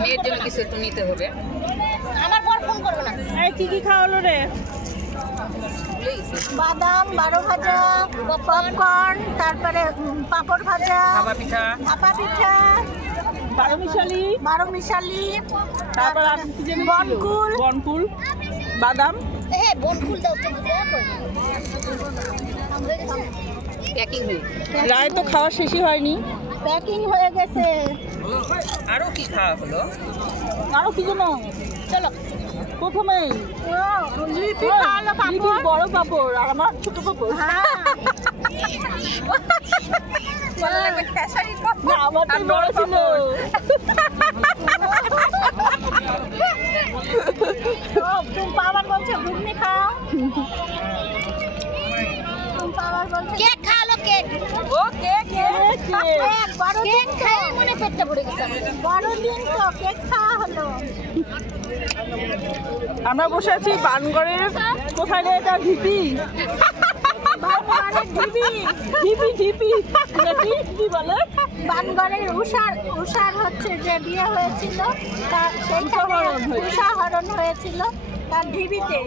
মেয়ের জন্য কিছু একটু নিতে হবে। আমার বর ফোন করবে না। এই কি খাওয়ালো রে? বাদাম, 12 ভাজা, পপকর্ন, তারপরে পাপড় ভাজা, ভাপা পিঠা, 12 মিশালি, তারপর বনকুল, বাদাম। বনকুল দাও তো। প্যাকিং হয়ে রায় তো খাওয়া শেষই হয়নি। প্যাকিং হয়ে গেছে। আরো কি খাওয়া হলো? আরো কি যেন? চলো প্রথমেই লিপি খাওয়ালো, পাপড়, বড় পাপড় আর আমার ছোট পাপড়। না, আমার তো বড় ছিল। পাওয়ার বলছে ঘুগনি খাও। পাওয়ার বলছে কেক খাওয়ালো, কেক। ও কেক কেক খাই মনে পেটটা ভরে গেছে। বড়দিন তো কেক খাওয়া হলো। আমরা বসে আছি বানগড়ের কোথায় রে এটা? ঢিপি। ঢিপি কি বলে? বানগড়ের উষার হচ্ছে যে বিয়ে হয়েছিল, তার সেইখানে উষাহরণ হয়েছিল তার ঢিবিতে।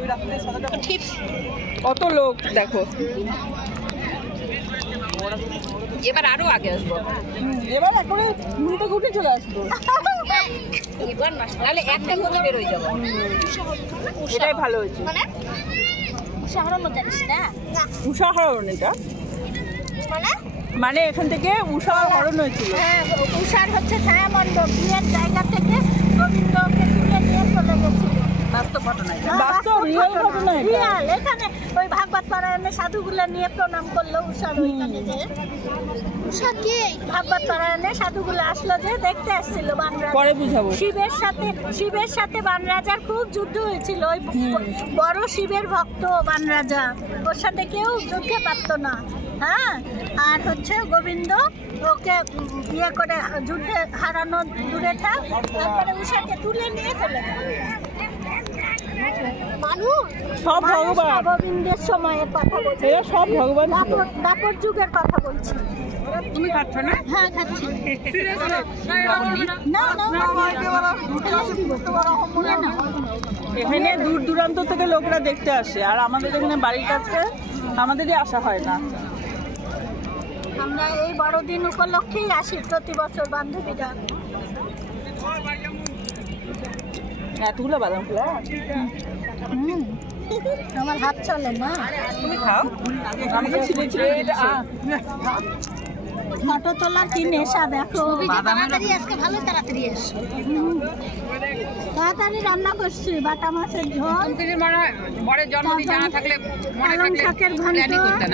কত লোক দেখো। এবার আরো আগে আসবো। এবার এখন ঘুরতে ঘুরতে চলে আসবো। এবার নাহলে একটা করে বের হয়ে যাবো। এটাই ভালো হয়েছে। মানে উষাহরণ জানিস না? উষাহরণ এটা মানে এখান থেকে উষাহরণ হয়েছিল। হ্যাঁ, উষার হচ্ছে ছায়ামণ্ডপ। বিয়ের জায়গা থেকে গোবিন্দকে তুলে নিয়ে চলে গেছিল। বাস্তব ঘটনা এটা। বাস্তব রিয়েল ঘটনা এটা। রিয়াল। এখানে ওই ভাগবত পারায়ণে সাধুগুলা নিয়ে প্রণাম করলো উষার ওইখানে যে। উষা কে? ভাগবত পারায়ণে সাধুগুলো আসলো যে দেখতে আসছিল বানরাজা। পরে বুঝাবো। শিবের সাথে বানরাজার খুব যুদ্ধ হয়েছিল। ওই বড় শিবের ভক্ত বানরাজা, ওর সাথে কেউ যুদ্ধে পারতো না। হ্যাঁ, আর হচ্ছে গোবিন্দ ওকে ইয়ে করে যুদ্ধে হারানো দূরে থাক, তারপরে উষাকে তুলে নিয়ে চলে গেল। সব ভগবান। গোবিন্দের সময়ের কথা বলছি। এরা সব ভগবান ছিল। দাপর যুগের কথা বলছি। তুমি খাচ্ছ না? হ্যাঁ, খাচ্ছি। না এখানে দূর দূরান্ত থেকে লোকরা দেখতে আসে, আর আমাদের এখানে বাড়ির কাছে আমাদেরই আসা হয় না। আমরা এই বড়দিন উপলক্ষেই আসি প্রতি বছর বান্ধবীরা। এতগুলো বাদাম খোলা। আমার হাত চলে না। তুমি খাও। আমাকে ছিঁড়ে ছিঁড়ে দিচ্ছে। ফটো তোলার কি নেশা দেখো। তাড়াতাড়ি আজকে ভালো তাড়াতাড়ি এসো। তাড়াতাড়ি রান্না করছি বাটা মাছের ঝোল। তুমি মনে হয় বড়ের জন্মদিন জানা থাকলে মনে পালং থাকলে শাকের প্ল্যানিং ঘন্ট, করতে না।